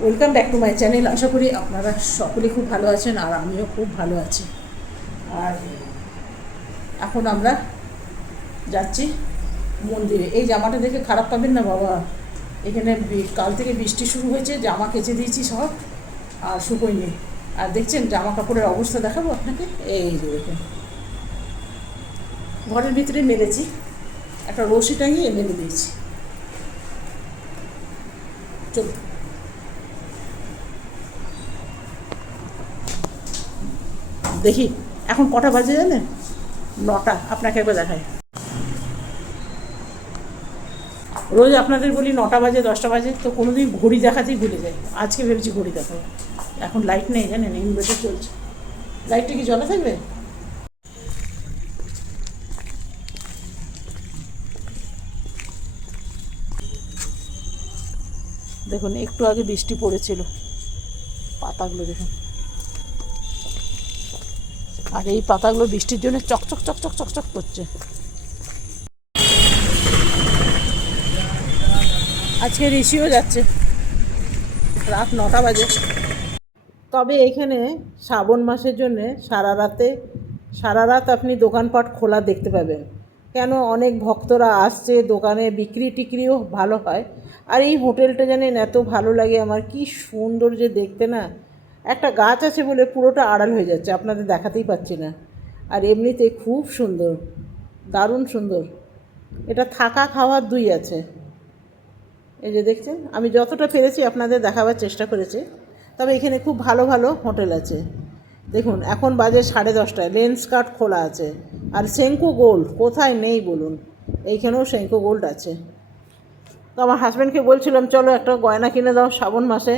Welcome back to my channel. আশা করি আপনারা সকলে খুব ভালো আছেন আর আমিও খুব ভালো আছি। আর এখন আমরা যাচ্ছি মন্দিরে। এই জামাটা দেখে খারাপ পাবেন না বাবা, এখানে কাল থেকে বৃষ্টি শুরু হয়েছে, জামা কেচে দিয়েছি সব আর শুকোয়নি। আর দেখছেন জামা কাপড়ের অবস্থা দেখাবো আপনাকে। এই যে দেখুন, ঘরের ভিতরে মেলেছি, একটা রশি টাঙিয়ে মেলে দিয়েছি। চল দেখি এখন কটা বাজে জানেন? 9টা। আপনাকে একবার দেখায়, রোজ আপনাদের বলি 9টা বাজে 10টা বাজে, তো কোনোদিন ঘড়ি দেখাতেই ভুলে যায়। আজকে ভেবেছি ঘড়ি দেখাবো। এখন লাইট নেই জানেন, ইনভার্টার চলছে। লাইটটা কি জ্বলা থাকবে? দেখুন একটু আগে বৃষ্টি পড়েছিল, পাতাগুলো দেখুন। আর এই পাতাগুলো বৃষ্টির জন্য চকচক চকচক চকচক করছে। আজকে ঋষিও যাচ্ছে, রাত 9টা বাজে। তবে এখানে শ্রাবণ মাসের জন্যে সারা রাত আপনি দোকানপাট খোলা দেখতে পাবেন। কেন, অনেক ভক্তরা আসছে, দোকানে বিক্রি টিক্রিও ভালো হয়। আর এই হোটেলটা জানেন এত ভালো লাগে আমার, কি সুন্দর যে দেখতে না। একটা গাছ আছে বলে পুরোটা আড়াল হয়ে যাচ্ছে, আপনাদের দেখাতেই পাচ্ছি না। আর এমনিতে খুব সুন্দর, দারুণ সুন্দর। এটা থাকা খাওয়ার দুই আছে। এই যে দেখছেন, আমি যতটা পেরেছি আপনাদের দেখাবার চেষ্টা করেছি। তবে এখানে খুব ভালো ভালো হোটেল আছে। দেখুন এখন বাজে 10:30, লেন্স কার্ট খোলা আছে। আর সেঙ্কো গোল্ড কোথায় নেই বলুন, এইখানেও সেঙ্কো গোল্ড আছে। তো আমার হাজব্যান্ডকে বলছিলাম চলো একটা গয়না কিনে দাও শ্রাবণ মাসে,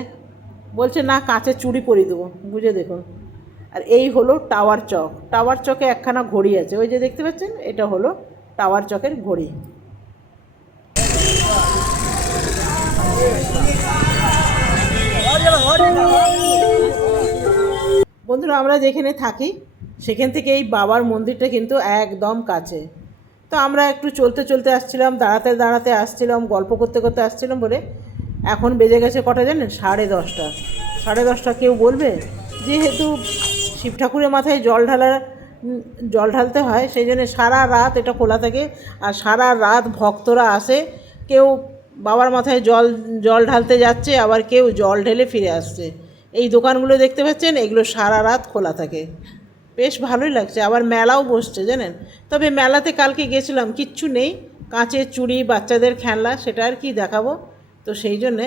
বলছে না কাঁচের চুড়ি পরিয়ে দেবো। বুঝে দেখুন। আর এই হলো টাওয়ার চক। টাওয়ার চকে একখানা ঘড়ি আছে, ওই যে দেখতে পাচ্ছেন, এটা হলো টাওয়ার চকের ঘড়ি। বন্ধুরা, আমরা যেখানে থাকি সেখান থেকে এই বাবার মন্দিরটা কিন্তু একদম কাছে। তো আমরা একটু চলতে চলতে আসছিলাম, দাঁড়াতে দাঁড়াতে আসছিলাম, গল্প করতে করতে আসছিলাম বলে এখন বেজে গেছে কটা জানেন? 10:30। 10:30 কেউ বলবে, যেহেতু শিব ঠাকুরের মাথায় জল ঢালতে হয়, সেই জন্য সারা রাত এটা খোলা থাকে। আর সারা রাত ভক্তরা আসে, কেউ বাবার মাথায় জল ঢালতে যাচ্ছে, আবার কেউ জল ঢেলে ফিরে আসছে। এই দোকানগুলো দেখতে পাচ্ছেন, এগুলো সারা রাত খোলা থাকে। বেশ ভালোই লাগছে। আবার মেলাও বসছে জানেন। তবে মেলাতে কালকে গেছিলাম, কিচ্ছু নেই, কাঁচের চুড়ি, বাচ্চাদের খেলনা, সেটা আর কি দেখাবো। তো সেই জন্যে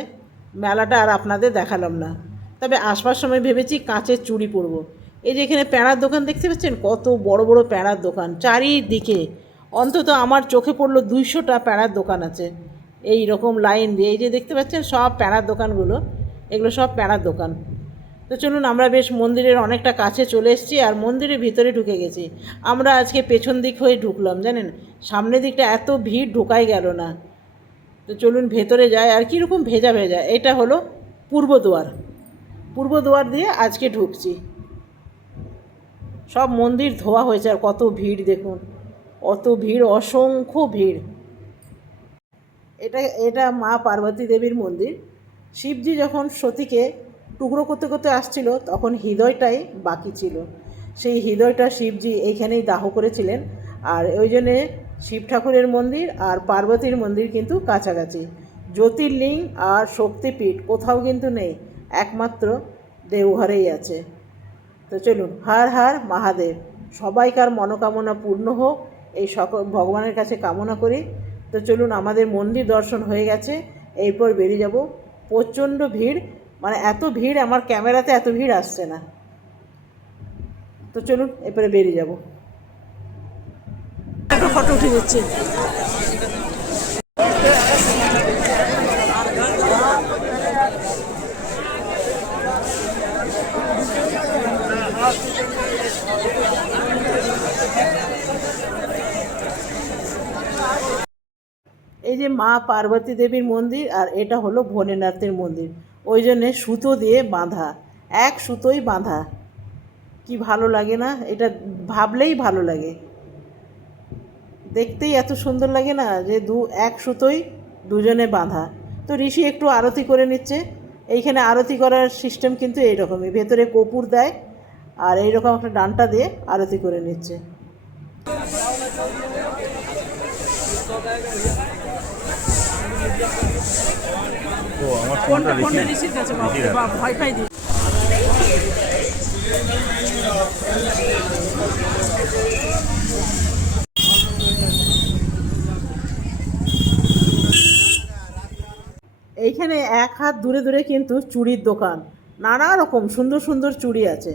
মেলাটা আর আপনাদের দেখালাম না। তবে আসবার সময় ভেবেছি কাঁচের চুড়ি পরবো। এই যে এখানে প্যাঁড়ার দোকান দেখতে পাচ্ছেন, কত বড় বড় প্যাঁড়ার দোকান চারিদিকে। অন্তত আমার চোখে পড়লো 200টা প্যাঁড়ার দোকান আছে এই রকম লাইন দিয়ে। এই যে দেখতে পাচ্ছেন সব প্যাঁড়ার দোকানগুলো, এগুলো সব প্যাঁড়ার দোকান। তো চলুন, আমরা বেশ মন্দিরের অনেকটা কাছে চলে এসেছি আর মন্দিরের ভিতরে ঢুকে গেছি। আমরা আজকে পেছন দিক হয়ে ঢুকলাম জানেন, সামনের দিকটা এত ভিড় ঢোকাই গেল না। তো চলুন ভেতরে যাই। আর কীরকম ভেজা ভেজা, এটা হলো পূর্ব দুয়ার দিয়ে আজকে ঢুকছি। সব মন্দির ধোয়া হয়েছে আর কত ভিড় দেখুন, অত ভিড়, অসংখ্য ভিড়। এটা এটা মা পার্বতী দেবীর মন্দির। শিবজি যখন সতীকে টুকরো করতে করতে আসছিল, তখন হৃদয়টাই বাকি ছিল। সেই হৃদয়টা শিবজি এইখানেই দাহ করেছিলেন। আর ওই জন্যে শিব ঠাকুরের মন্দির আর পার্বতীর মন্দির কিন্তু কাছাকাছি। জ্যোতির্লিঙ্গ আর শক্তিপীঠ কোথাও কিন্তু নেই, একমাত্র দেওঘরেই আছে। তো চলুন, হর হর মহাদেব। সবাইকার মনোকামনা পূর্ণ হোক, এই সকল ভগবানের কাছে কামনা করি। তো চলুন, আমাদের মন্দির দর্শন হয়ে গেছে, এরপর বেরিয়ে যাব। প্রচণ্ড ভিড়, মানে এত ভিড়, আমার ক্যামেরাতে এত ভিড় আসছে না। তো চলুন এরপরে বেরিয়ে যাব। একটা ফটো উঠে দিচ্ছি। এই যে মা পার্বতী দেবীর মন্দির, আর এটা হলো ভোলেনাথের মন্দির। ওই জন্যে সুতো দিয়ে বাঁধা, এক সুতোই বাঁধা। কি ভালো লাগে না, এটা ভাবলেই ভালো লাগে, দেখতেই এত সুন্দর লাগে না, যে এক সুতোই দুজনে বাঁধা। তো ঋষি একটু আরতি করে নিচ্ছে, এইখানে আরতি করার সিস্টেম কিন্তু এইরকমই, ভেতরে কর্পূর দেয় আর এইরকম একটা ডান্টা দিয়ে আরতি করে নিচ্ছে। ভয় পাই দিই। এইখানে এক হাত দূরে দূরে কিন্তু চুড়ির দোকান, নানা রকম সুন্দর সুন্দর চুড়ি আছে।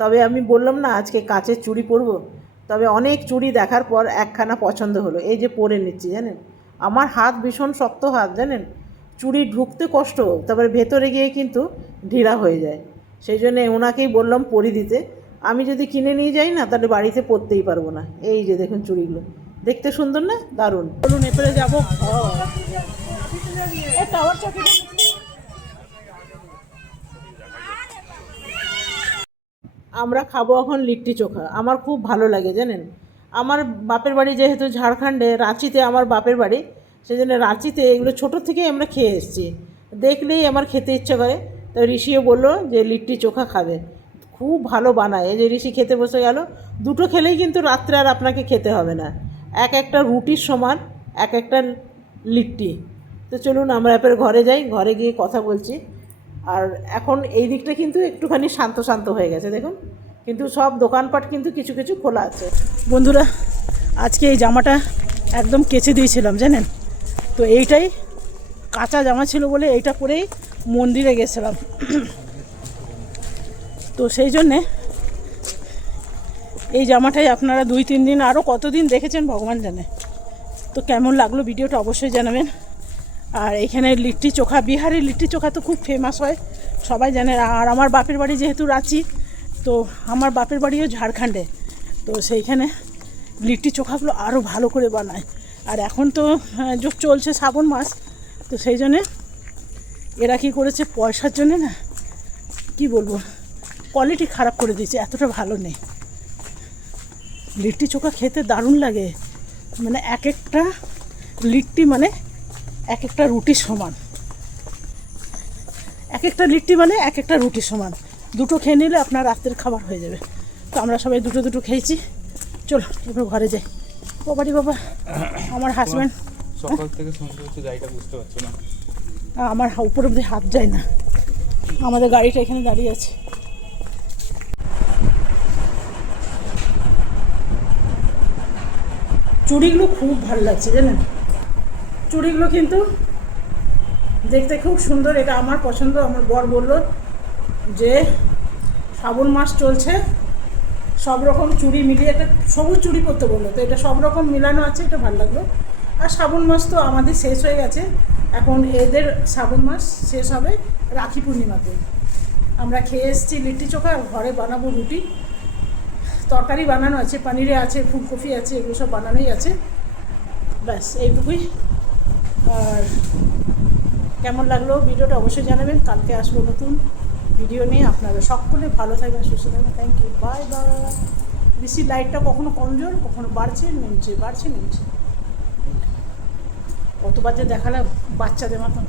তবে আমি বললাম না আজকে কাচের চুড়ি পরবো, তবে অনেক চুড়ি দেখার পর একখানা পছন্দ হলো, এই যে পরে নিচ্ছি। জানেন আমার হাত ভীষণ শক্ত হাত, জানেন চুড়ি ঢুকতে কষ্ট, তারপরে ভেতরে গিয়ে কিন্তু ঢিলা হয়ে যায়। সেই জন্যে ওনাকেই বললাম পরিয়ে দিতে। আমি যদি কিনে নিয়ে যাই না তাহলে বাড়িতে পরতেই পারবো না। এই যে দেখুন চুড়িগুলো দেখতে সুন্দর না, দারুণ। বলুন এরপরে যাবো আমরা খাবো এখন লিট্টি চোখা। আমার খুব ভালো লাগে জানেন। আমার বাপের বাড়ি যেহেতু ঝাড়খণ্ডে, রাঁচিতে আমার বাপের বাড়ি, সেই জন্য রাঁচিতে এগুলো ছোটো থেকেই আমরা খেয়ে এসেছি, দেখলেই আমার খেতে ইচ্ছে করে। তো ঋষিও বললো যে লিট্টি চোখা খাবে, খুব ভালো বানায়। এই যে ঋষি খেতে বসে গেল, দুটো খেলেই কিন্তু রাত্রে আর আপনাকে খেতে হবে না, এক একটা রুটির সমান এক একটা লিট্টি। তো চলুন আমরা এরপর ঘরে যাই, ঘরে গিয়ে কথা বলছি। আর এখন এই দিকটা কিন্তু একটুখানি শান্ত শান্ত হয়ে গেছে দেখুন, কিন্তু সব দোকানপাট কিন্তু কিছু কিছু খোলা আছে। বন্ধুরা আজকে এই জামাটা একদম কেচে দিয়েছিলাম জানেন, তো এইটাই কাঁচা জামা ছিল বলে এইটা পরেই মন্দিরে গেছিলাম। তো সেই জন্যে এই জামাটাই আপনারা 2-3 দিন আরও কতদিন দেখেছেন ভগবান জানে। তো কেমন লাগলো ভিডিওটা অবশ্যই জানাবেন। আর এখানে লিট্টি চোখা, বিহারের লিট্টি চোখা তো খুব ফেমাস হয়, সবাই জানে। আর আমার বাপের বাড়ি যেহেতু রাঁচি, তো আমার বাপের বাড়িও ঝাড়খণ্ডে, তো সেইখানে লিট্টি চোখাগুলো আরও ভালো করে বানায়। আর এখন তো চলছে শ্রাবণ মাস, তো সেই জন্যে এরা কী করেছে, পয়সার জন্যে না কি বলবো, কোয়ালিটি খারাপ করে দিয়েছে, এতটা ভালো নেই। লিট্টি চোখা খেতে দারুণ লাগে, মানে এক একটা লিট্টি মানে এক একটা রুটির সমান, এক একটা লিট্টি মানে এক একটা রুটির সমান। দুটো খেয়ে নিলে আপনার রাত্রের খাবার হয়ে যাবে। তো আমরা সবাই দুটো দুটো খেয়েছি, চলো এবার ঘরে যাই। ও বাড়ি বাবা, আমার হাজব্যান্ড সকাল থেকে সন্ধ্যা হচ্ছে, গাড়িটা বুঝতে পারছো না, আমার উপর অব্দি হাত যায় না, আমাদের গাড়িটা এখানে দাঁড়িয়ে আছে। চুড়িগুলো খুব ভালো লাগছে জানেন, চুড়িগুলো কিন্তু দেখতে খুব সুন্দর, এটা আমার পছন্দ। আমার বর বলল যে শ্রাবণ মাস চলছে, সব রকম চুড়ি মিলিয়ে একটা সবুজ চুড়ি করতে বললো, তো এটা সব রকম মিলানো আছে, এটা ভালো লাগলো। আর শ্রাবণ মাস তো আমাদের শেষ হয়ে গেছে, এখন এদের শ্রাবণ মাস শেষ হবে রাখি পূর্ণিমাতে। আমরা খেয়ে এসেছি লিট্টি চোখা, ঘরে বানাবো রুটি, তরকারি বানানো আছে, পনিরে আছে, ফুলকপি আছে, এগুলো সব বানানোই আছে। ব্যাস এইটুকুই। আর কেমন লাগলো ভিডিওটা অবশ্যই জানাবেন। কালকে আসবো নতুন ভিডিও নিয়ে। আপনারা সকলে ভালো থাকবেন, সুস্থ থাকবেন। Thank you, bye bye. বেশি লাইটটা কখনো কমজোর, কখনো বাড়ছে নেমছে, বাড়ছে নেমছে, কত বাজে দেখালে বাচ্চাদের মতন।